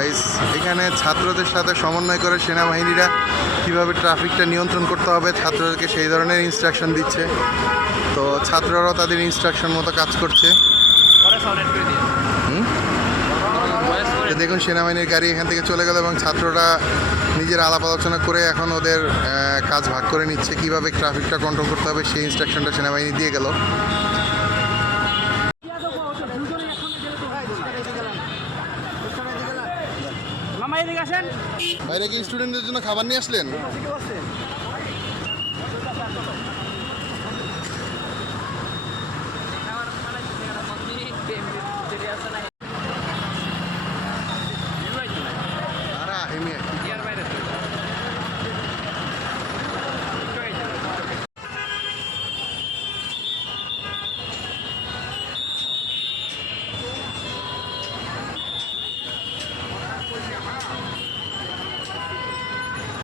Guys, এখানে ছাত্রদের সাথে সমন্বয় করে সেনাবাহিনীরা কিভাবে ট্রাফিকটা নিয়ন্ত্রণ করতে হবে ছাত্রদেরকে সেই ধরনের ইনস্ট্রাকশন দিচ্ছে। তো ছাত্ররাও তাদের ইনস্ট্রাকশন মতো কাজ করছে। তো দেখুন সেনাবাহিনীর গাড়ি এখান থেকে চলে গেল এবং ছাত্ররা নিজের আলাপ আলোচনা করে এখন ওদের কাজ ভাগ করে নিচ্ছে, কিভাবে ট্রাফিকটা কন্ট্রোল করতে হবে সেই ইনস্ট্রাকশনটা সেনাবাহিনী দিয়ে গেল। বাইরে কি স্টুডেন্টদের জন্য খাবার নিয়ে আসলেন?